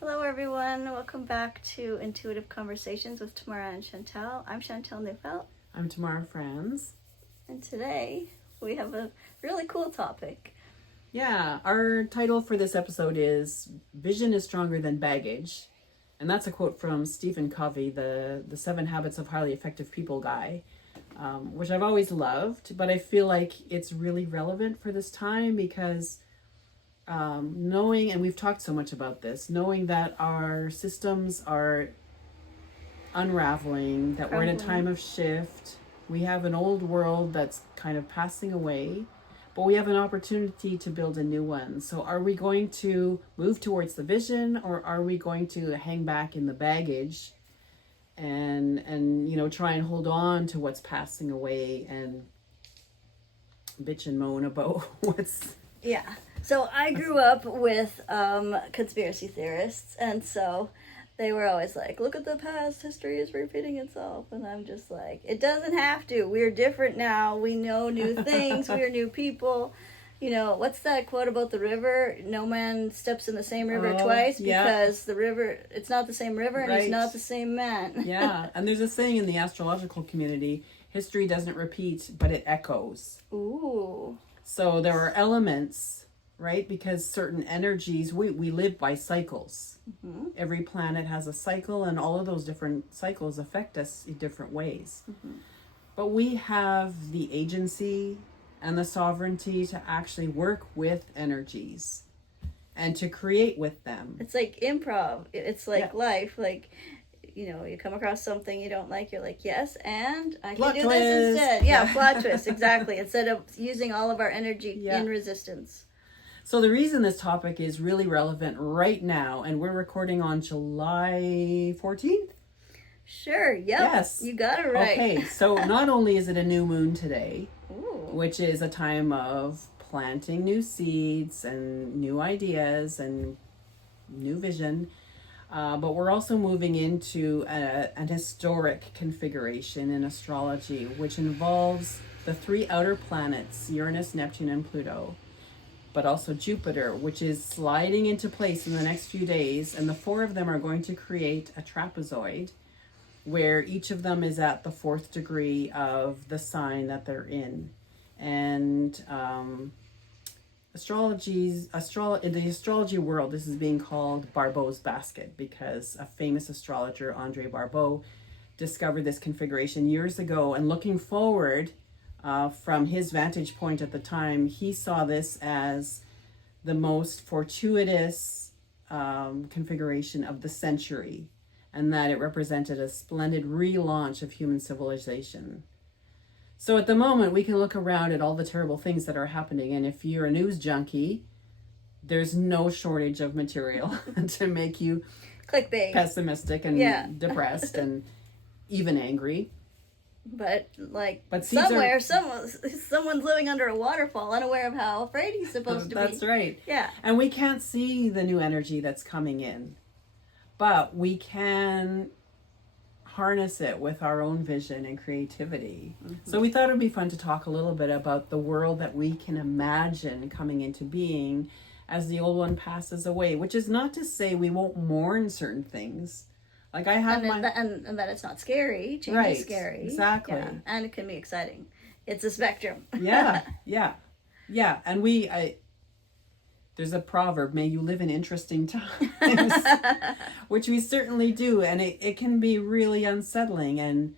Hello, everyone. Welcome back to Intuitive Conversations with Tamara and Chantel. I'm Chantel Neufeld. I'm Tamara Franz. And today we have a really cool topic. Yeah, our title for this episode is Vision is Stronger Than Baggage. And that's a quote from Stephen Covey, the 7 Habits of Highly Effective People guy, which I've always loved. But I feel like it's really relevant for this time because knowing, and we've talked so much about this, knowing that our systems are unraveling, that we're in a time of shift. We have an old world that's kind of passing away, but we have an opportunity to build a new one. So are we going to move towards the vision, or are we going to hang back in the baggage and try and hold on to what's passing away and bitch and moan about what's... Yeah. So I grew up with conspiracy theorists, and so they were always like, look at the past, history is repeating itself. And I'm just like, it doesn't have to. We're different now. We know new things. We're new people. You know, what's that quote about the river? No man steps in the same river twice because the river, it's not the same river and he's not the same man. Yeah. And there's a saying in the astrological community, history doesn't repeat, but it echoes. Ooh. So there are elements, right? Because certain energies, we live by cycles. Mm-hmm. Every planet has a cycle, and all of those different cycles affect us in different ways. Mm-hmm. But we have the agency and the sovereignty to actually work with energies and to create with them. It's like improv. It's like life. Like, you know, you come across something you don't like, you're like, yes, and I can do this instead. Yeah, plot twist, exactly. Instead of using all of our energy in resistance. So the reason this topic is really relevant right now, and we're recording on July 14th? Sure, yep. Yes. You got it right. Okay, so not only is it a new moon today, which is a time of planting new seeds and new ideas and new vision, but we're also moving into an historic configuration in astrology, which involves the 3 outer planets, Uranus, Neptune, and Pluto, but also Jupiter, which is sliding into place in the next few days. And the 4 of them are going to create a trapezoid where each of them is at the 4th degree of the sign that they're in. And in the astrology world, this is being called Barbeau's basket, because a famous astrologer, Andre Barbeau, discovered this configuration years ago. And looking forward, from his vantage point at the time, he saw this as the most fortuitous configuration of the century, and that it represented a splendid relaunch of human civilization. So at the moment, we can look around at all the terrible things that are happening, and if you're a news junkie, there's no shortage of material to make you clickbait, pessimistic and depressed and even angry. But somewhere, someone's living under a waterfall, unaware of how afraid he's supposed to be. That's right. Yeah. And we can't see the new energy that's coming in, but we can harness it with our own vision and creativity. Mm-hmm. So we thought it would be fun to talk a little bit about the world that we can imagine coming into being as the old one passes away, which is not to say we won't mourn certain things. Like I have and that it's not scary. Change is scary. Exactly. Yeah. And it can be exciting. It's a spectrum. Yeah. And there's a proverb, may you live in interesting times, which we certainly do. And it can be really unsettling and,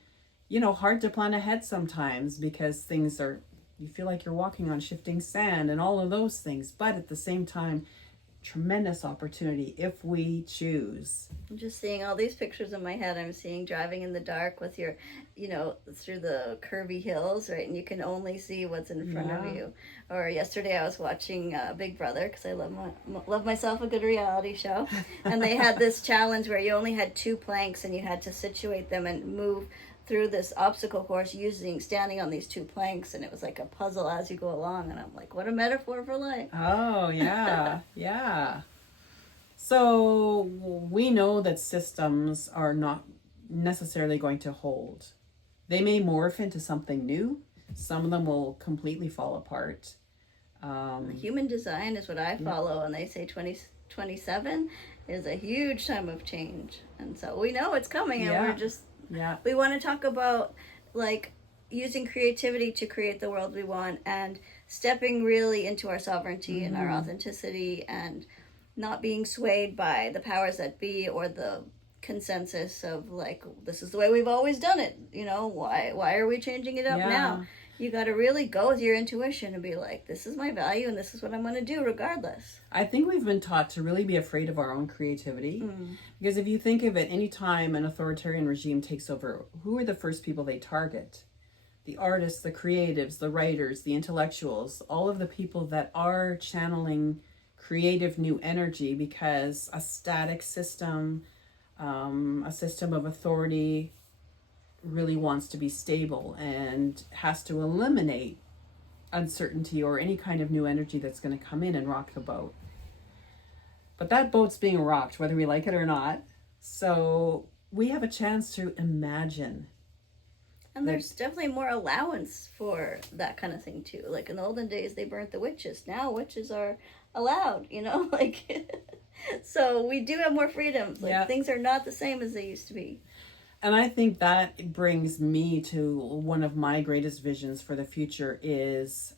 hard to plan ahead sometimes, because you feel like you're walking on shifting sand and all of those things. But at the same time, tremendous opportunity if we choose. I'm just seeing all these pictures in my head. I'm seeing driving in the dark with your, through the curvy hills, right? And you can only see what's in front of you. Or yesterday I was watching Big Brother, because I love myself a good reality show. And they had this challenge where you only had 2 planks and you had to situate them and move through this obstacle course standing on these 2 planks, and it was like a puzzle as you go along, and I'm like, what a metaphor for life. Oh yeah. Yeah. So we know that systems are not necessarily going to hold. They may morph into something new. Some of them will completely fall apart. Human design is what I follow, and they say 2027 is a huge time of change, and so we know it's coming, and we're just we want to talk about like using creativity to create the world we want, and stepping really into our sovereignty and our authenticity, and not being swayed by the powers that be or the consensus of like, this is the way we've always done it, why are we changing it up now? You got to really go with your intuition and be like, this is my value and this is what I'm going to do regardless. I think we've been taught to really be afraid of our own creativity. Because if you think of it, any time an authoritarian regime takes over, who are the first people they target? The artists, the creatives, the writers, the intellectuals, all of the people that are channeling creative new energy, because a static system, a system of authority really wants to be stable and has to eliminate uncertainty or any kind of new energy that's going to come in and rock the boat. But that boat's being rocked, whether we like it or not. So we have a chance to imagine. And there's definitely more allowance for that kind of thing too. Like in the olden days, they burnt the witches. Now witches are allowed, like, so we do have more freedoms. Like things are not the same as they used to be. And I think that brings me to one of my greatest visions for the future is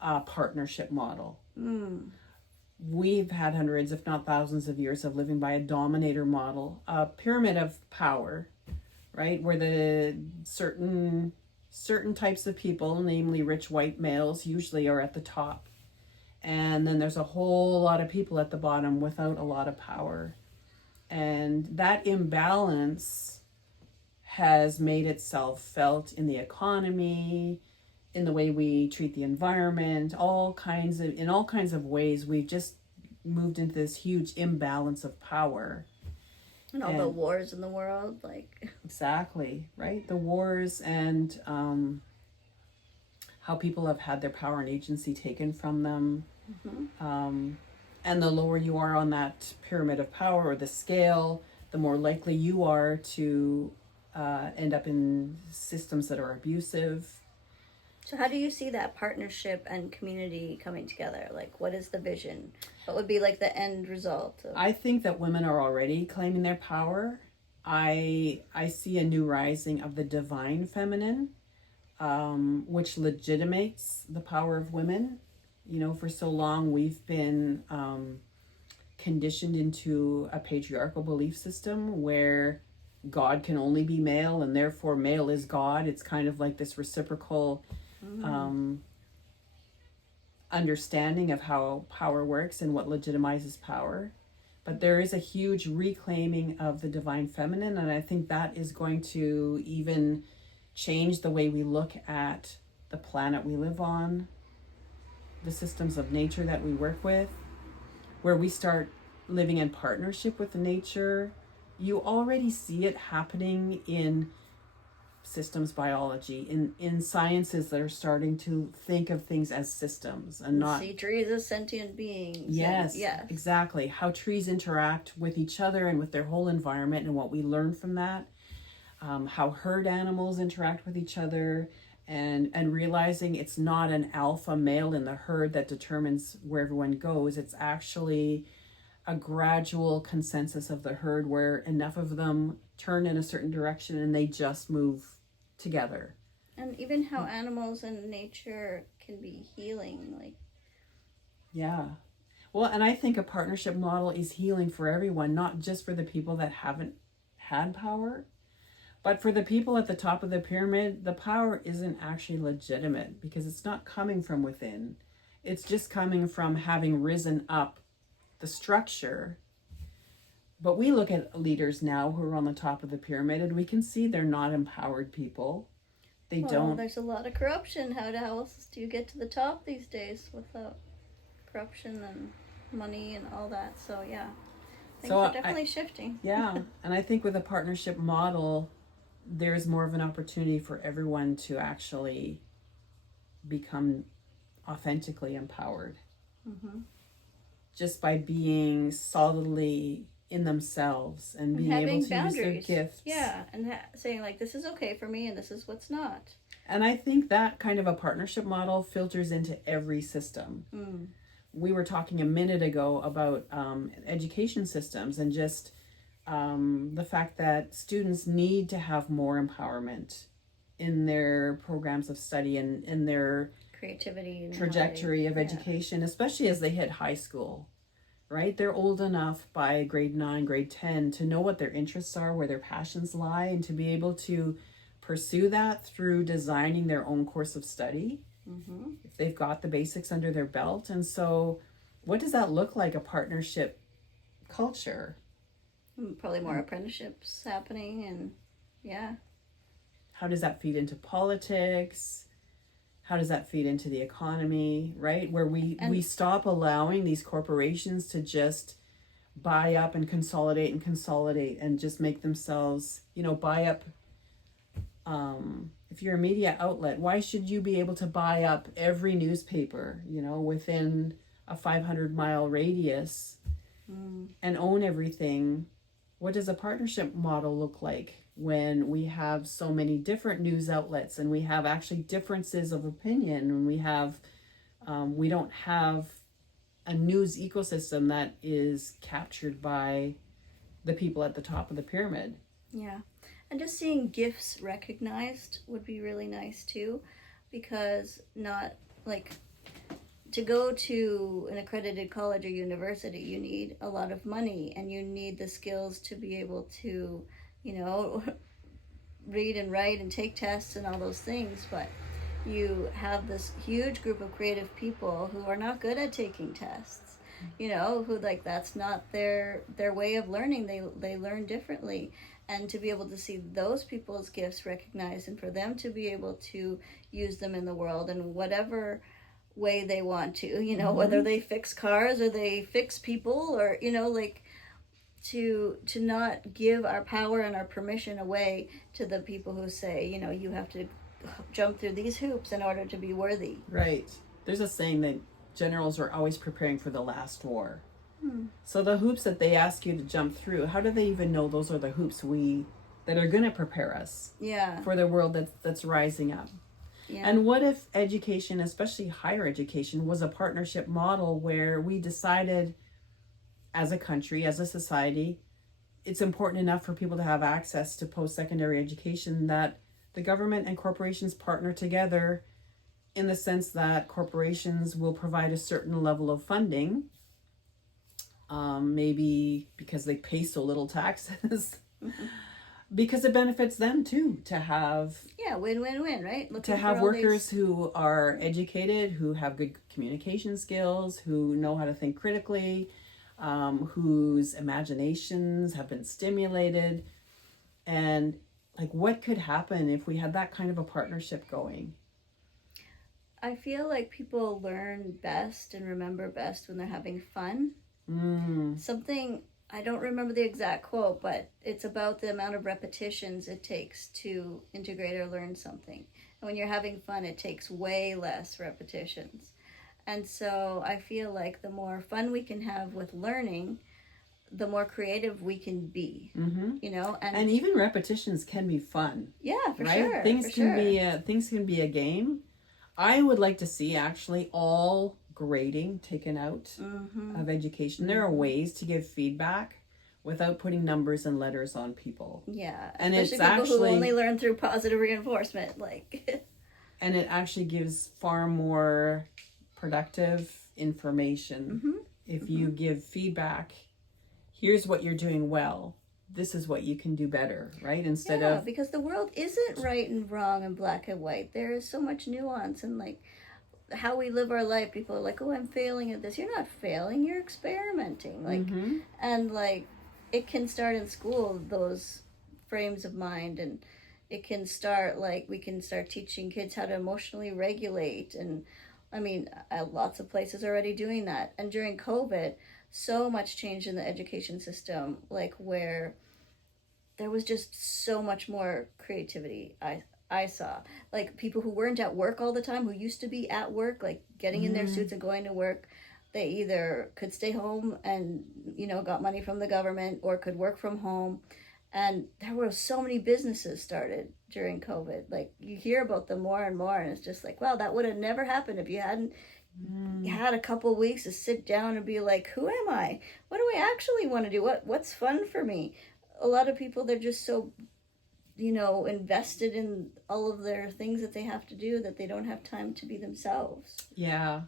a partnership model. We've had hundreds, if not thousands of years of living by a dominator model, a pyramid of power, right? Where the certain types of people, namely rich white males, usually are at the top. And then there's a whole lot of people at the bottom without a lot of power. And that imbalance has made itself felt in the economy, in the way we treat the environment, in all kinds of ways. We've just moved into this huge imbalance of power. And all the wars in the world, like. Exactly, right? The wars and how people have had their power and agency taken from them. And the lower you are on that pyramid of power or the scale, the more likely you are to end up in systems that are abusive. So how do you see that partnership and community coming together? Like, what is the vision? What would be like the end result? I think that women are already claiming their power. I see a new rising of the divine feminine, which legitimates the power of women. For so long we've been conditioned into a patriarchal belief system where God can only be male and therefore male is God. It's kind of like this reciprocal understanding of how power works and what legitimizes power. But there is a huge reclaiming of the divine feminine, and I think that is going to even change the way we look at the planet we live on, the systems of nature that we work with, where we start living in partnership with nature. You already see it happening in systems biology, in sciences that are starting to think of things as systems and not see trees as sentient beings. Yes, exactly. How trees interact with each other and with their whole environment and what we learn from that. How herd animals interact with each other, and realizing it's not an alpha male in the herd that determines where everyone goes. It's actually a gradual consensus of the herd where enough of them turn in a certain direction and they just move together. And even how animals and nature can be healing, like. Yeah. Well, and I think a partnership model is healing for everyone, not just for the people that haven't had power, but for the people at the top of the pyramid. The power isn't actually legitimate because it's not coming from within. It's just coming from having risen up the structure. But we look at leaders now who are on the top of the pyramid and we can see they're not empowered people. There's a lot of corruption. How else do you get to the top these days without corruption and money and all that? So yeah, things are definitely shifting. Yeah, and I think with a partnership model, there's more of an opportunity for everyone to actually become authentically empowered. Just by being solidly in themselves and being able to use their gifts. Yeah, and saying like, this is okay for me and this is what's not. And I think that kind of a partnership model filters into every system. We were talking a minute ago about education systems and just the fact that students need to have more empowerment in their programs of study and in their creativity and trajectory of education, especially as they hit high school, right? They're old enough by grade 9, grade 10 to know what their interests are, where their passions lie, and to be able to pursue that through designing their own course of study if they've got the basics under their belt. And so what does that look like, a partnership culture? Probably more apprenticeships happening, and how does that feed into politics? How does that feed into the economy, right? Where we stop allowing these corporations to just buy up and consolidate and just make themselves, buy up. If you're a media outlet, why should you be able to buy up every newspaper, within a 500-mile radius and own everything? What does a partnership model look like when we have so many different news outlets and we have actually differences of opinion, and we don't have a news ecosystem that is captured by the people at the top of the pyramid? Yeah. And just seeing gifts recognized would be really nice too, because not like to go to an accredited college or university, you need a lot of money and you need the skills to be able to, read and write and take tests and all those things. But you have this huge group of creative people who are not good at taking tests, who that's not their way of learning. They learn differently. And to be able to see those people's gifts recognized, and for them to be able to use them in the world in whatever way they want to, whether they fix cars or they fix people, or, to not give our power and our permission away to the people who say, you have to jump through these hoops in order to be worthy. Right. There's a saying that generals are always preparing for the last war. So the hoops that they ask you to jump through, how do they even know those are the hoops that are going to prepare us for the world that's rising up? Yeah. And what if education, especially higher education, was a partnership model where we decided as a country, as a society, it's important enough for people to have access to post-secondary education that the government and corporations partner together, in the sense that corporations will provide a certain level of funding, maybe because they pay so little taxes, because it benefits them too to have win-win-win, right? To have workers who are educated, who have good communication skills, who know how to think critically, whose imaginations have been stimulated. And what could happen if we had that kind of a partnership going? I feel like people learn best and remember best when they're having fun. Something, I don't remember the exact quote, but it's about the amount of repetitions it takes to integrate or learn something. And when you're having fun, it takes way less repetitions. And so I feel like the more fun we can have with learning, the more creative we can be. And even repetitions can be fun. Yeah, for right? sure. Things can be a game. I would like to see actually all grading taken out of education. There are ways to give feedback without putting numbers and letters on people. Yeah, and especially it's people who only learn through positive reinforcement, and it actually gives far more productive information if you give feedback. Here's what you're doing well. This is what you can do better, right? Instead of because the world isn't right and wrong and black and white. There is so much nuance, and how we live our life. People are like, oh, I'm failing at this. You're not failing, you're experimenting. And it can start in school, those frames of mind, and it can start we can start teaching kids how to emotionally regulate. And I mean, lots of places are already doing that. And during COVID, so much change in the education system, where there was just so much more creativity. I saw people who weren't at work all the time, who used to be at work, getting in their suits and going to work. They either could stay home and got money from the government, or could work from home. And there were so many businesses started during COVID. Like, you hear about them more and more, and it's just like, wow, that would have never happened if you hadn't had a couple of weeks to sit down and be like, who am I? What do I actually want to do? What's fun for me? A lot of people, they're just so, invested in all of their things that they have to do that they don't have time to be themselves. Yeah.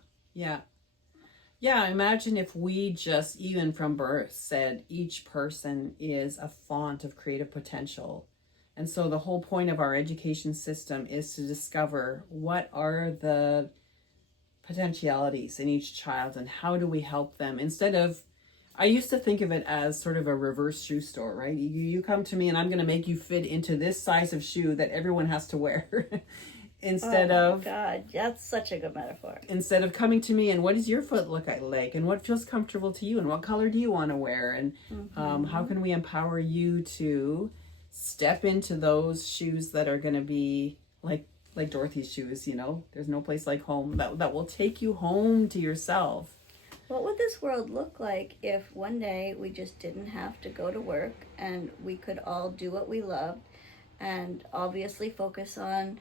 Imagine if we just, even from birth, said each person is a font of creative potential. And so the whole point of our education system is to discover what are the potentialities in each child and how do we help them. Instead of, I used to think of it as sort of a reverse shoe store, right? You come to me and I'm going to make you fit into this size of shoe that everyone has to wear. Instead of, God, that's such a good metaphor. Instead of coming to me and what does your foot look like and what feels comfortable to you and what color do you want to wear and how can we empower you to step into those shoes that are going to be like Dorothy's shoes, there's no place like home, that will take you home to yourself. What would this world look like if one day we just didn't have to go to work and we could all do what we loved and obviously focus on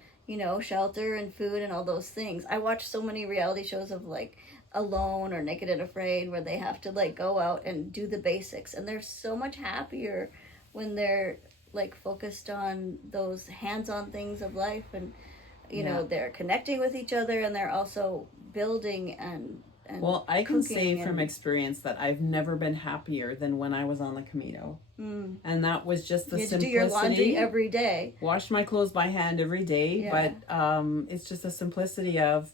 shelter and food and all those things? I watch so many reality shows of like Alone or Naked and Afraid where they have to like go out and do the basics, and they're so much happier when they're like focused on those hands-on things of life, and they're connecting with each other, and they're also building and well, I can say from experience that I've never been happier than when I was on the Camino. And that was just the simplicity. Do your laundry every day. Wash my clothes by hand every day. Yeah. But it's just the simplicity of,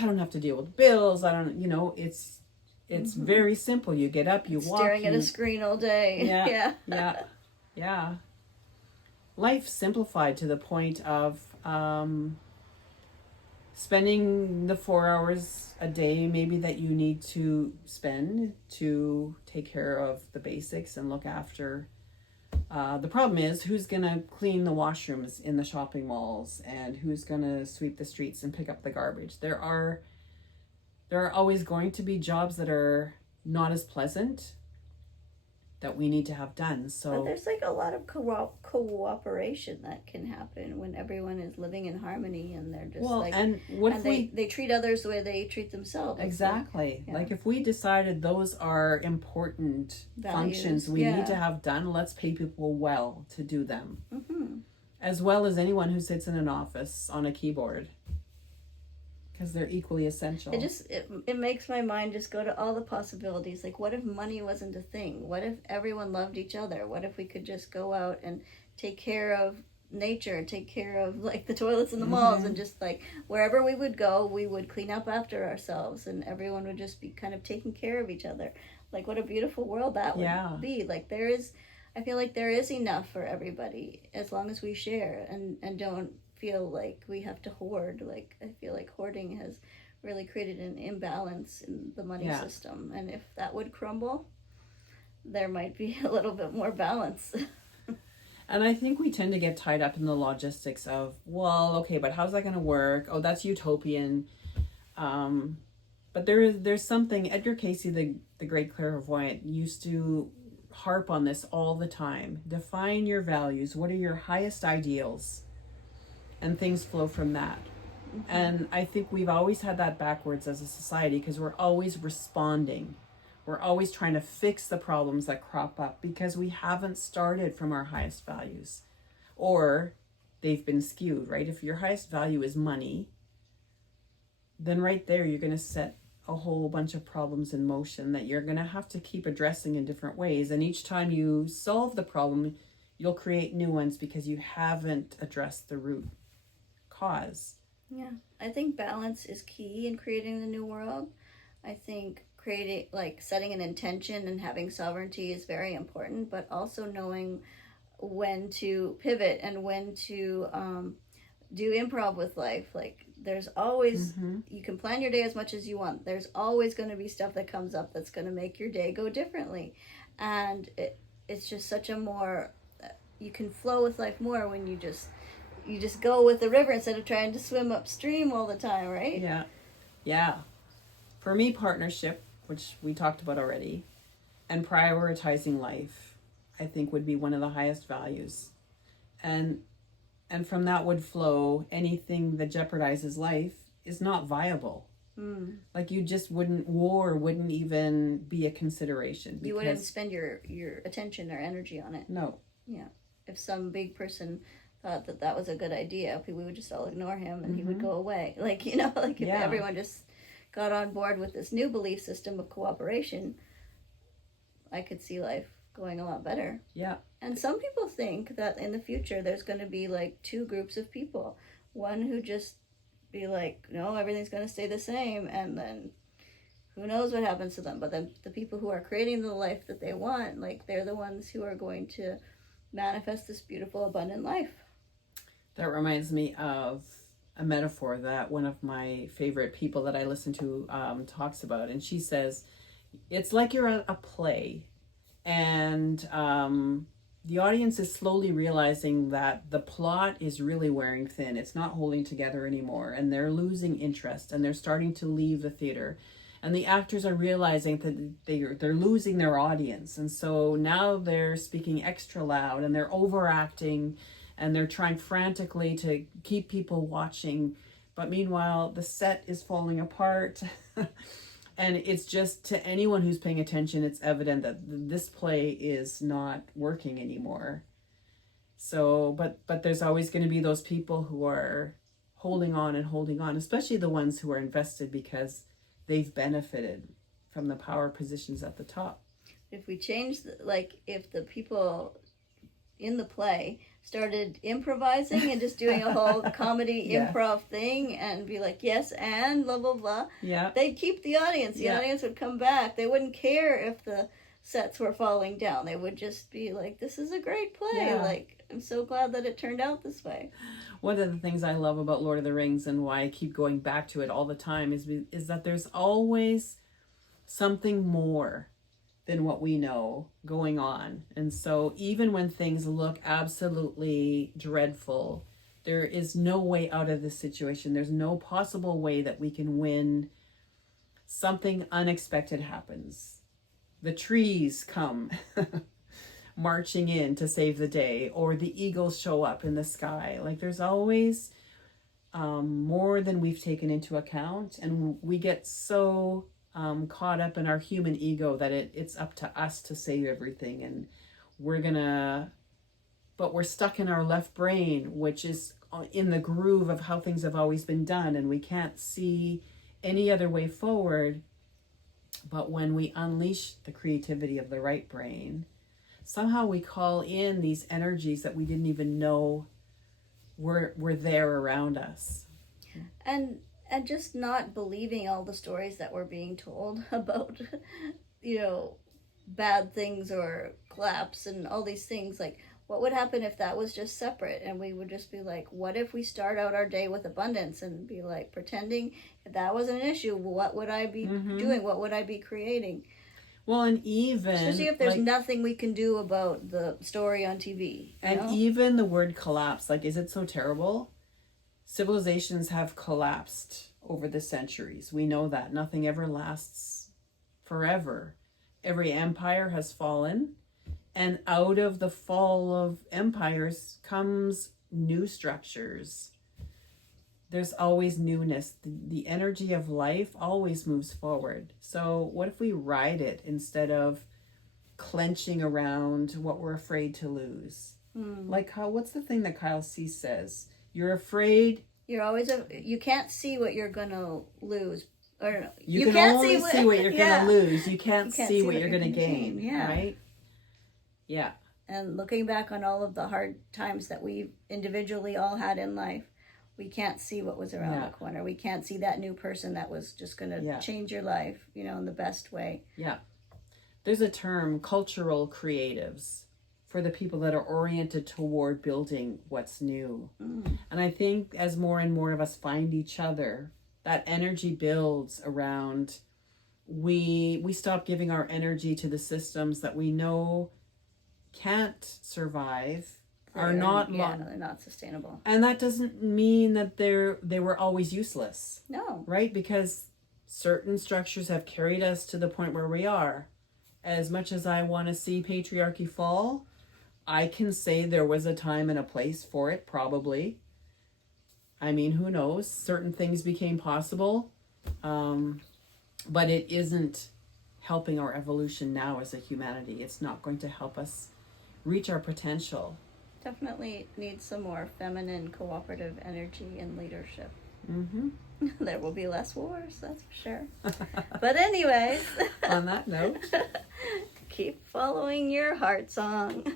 I don't have to deal with bills. I don't, it's very simple. You get up, you walk. Staring at a screen all day. Yeah. Life simplified to the point of spending the 4 hours a day maybe that you need to spend to take care of the basics and look after. The problem is, who's going to clean the washrooms in the shopping malls and who's going to sweep the streets and pick up the garbage? There are always going to be jobs that are not as pleasant that we need to have done. So but there's like a lot of cooperation that can happen when everyone is living in harmony and they're just they treat others the way they treat themselves. Exactly. Like if we decided those are important functions we need to have done, let's pay people well to do them. As well as anyone who sits in an office on a keyboard. Because they're equally essential. It makes my mind just go to all the possibilities. Like, what if money wasn't a thing? What if everyone loved each other? What if we could just go out and take care of nature, take care of like the toilets in the malls, and just like wherever we would go, we would clean up after ourselves, and everyone would just be kind of taking care of each other. Like, what a beautiful world that would be. Like, I feel like there is enough for everybody as long as we share and don't feel like we have to hoard. Like, I feel like hoarding has really created an imbalance in the money system, and if that would crumble, there might be a little bit more balance. And I think we tend to get tied up in the logistics of, well, okay, but how's that going to work? Oh, that's utopian. But there's something, Edgar Cayce, the great clairvoyant, used to harp on this all the time. Define your values. What are your highest ideals? And things flow from that. And I think we've always had that backwards as a society because we're always responding. We're always trying to fix the problems that crop up because we haven't started from our highest values. Or they've been skewed, right? If your highest value is money, then right there you're going to set a whole bunch of problems in motion that you're going to have to keep addressing in different ways. And each time you solve the problem, you'll create new ones because you haven't addressed the root cause. Yeah, I think balance is key in creating the new world. I think setting an intention and having sovereignty is very important, but also knowing when to pivot and when to do improv with life. Like, there's always, you can plan your day as much as you want. There's always going to be stuff that comes up that's going to make your day go differently. And it's just such a more, you can flow with life more when you just go with the river instead of trying to swim upstream all the time, right? Yeah. For me, partnership, which we talked about already, and prioritizing life I think would be one of the highest values. And from that would flow anything that jeopardizes life is not viable. Like war wouldn't even be a consideration. You wouldn't spend your attention or energy on it. No. Yeah. If some big person thought that was a good idea, we would just all ignore him and he would go away. Like, if everyone just got on board with this new belief system of cooperation, I could see life going a lot better. Yeah. And some people think that in the future there's going to be like two groups of people. One who just be like, no, everything's going to stay the same, and then who knows what happens to them. But then the people who are creating the life that they want, like, they're the ones who are going to manifest this beautiful, abundant life. That reminds me of a metaphor that one of my favorite people that I listen to talks about. And she says, it's like you're at a play, and the audience is slowly realizing that the plot is really wearing thin. It's not holding together anymore, and they're losing interest, and they're starting to leave the theater. And the actors are realizing that they're losing their audience. And so now they're speaking extra loud, and they're overacting, and they're trying frantically to keep people watching. But meanwhile, the set is falling apart. And it's just, to anyone who's paying attention, it's evident that this play is not working anymore. So, but there's always going to be those people who are holding on, especially the ones who are invested because they've benefited from the power positions at the top. If we change, if the people in the play started improvising and just doing a whole comedy improv thing and be like, yes, and blah, blah, blah. Yeah. They'd keep the audience. The audience would come back. They wouldn't care if the sets were falling down. They would just be like, this is a great play. Yeah. Like, I'm so glad that it turned out this way. One of the things I love about Lord of the Rings and why I keep going back to it all the time is that there's always something more than what we know going on. And so even when things look absolutely dreadful, there is no way out of this situation. There's no possible way that we can win. Something unexpected happens. The trees come marching in to save the day, or the eagles show up in the sky. Like, there's always more than we've taken into account, and we get so caught up in our human ego that it's up to us to save everything, and but we're stuck in our left brain, which is in the groove of how things have always been done, and we can't see any other way forward. But when we unleash the creativity of the right brain, somehow we call in these energies that we didn't even know were there around us. And just not believing all the stories that we're being told about, bad things or collapse and all these things. Like, what would happen if that was just separate? And we would just be like, what if we start out our day with abundance and be like, pretending if that was an issue, what would I be doing? What would I be creating? Well, and even... especially if there's nothing we can do about the story on TV. And even the word collapse, like, is it so terrible? Civilizations have collapsed over the centuries. We know that. Nothing ever lasts forever. Every empire has fallen. And out of the fall of empires comes new structures. There's always newness. The energy of life always moves forward. So what if we ride it instead of clenching around what we're afraid to lose? Like, what's the thing that Kyle C says? You're afraid. You're always you can't see what you're gonna lose. Or no, you can only see what you're gonna lose. You can't see what you're gonna gain. Yeah. Right? Yeah. And looking back on all of the hard times that we individually all had in life, we can't see what was around the corner. We can't see that new person that was just going to change your life, in the best way. Yeah. There's a term, cultural creatives, for the people that are oriented toward building what's new. And I think as more and more of us find each other, that energy builds around, we stop giving our energy to the systems that we know can't survive, they're not sustainable. And that doesn't mean that they were always useless. No. Right? Because certain structures have carried us to the point where we are, as much as I want to see patriarchy fall, I can say there was a time and a place for it, probably. I mean, who knows? Certain things became possible, but it isn't helping our evolution now as a humanity. It's not going to help us reach our potential. Definitely need some more feminine cooperative energy and leadership. Mm-hmm. There will be less wars, that's for sure. But anyways, on that note, keep following your heart song.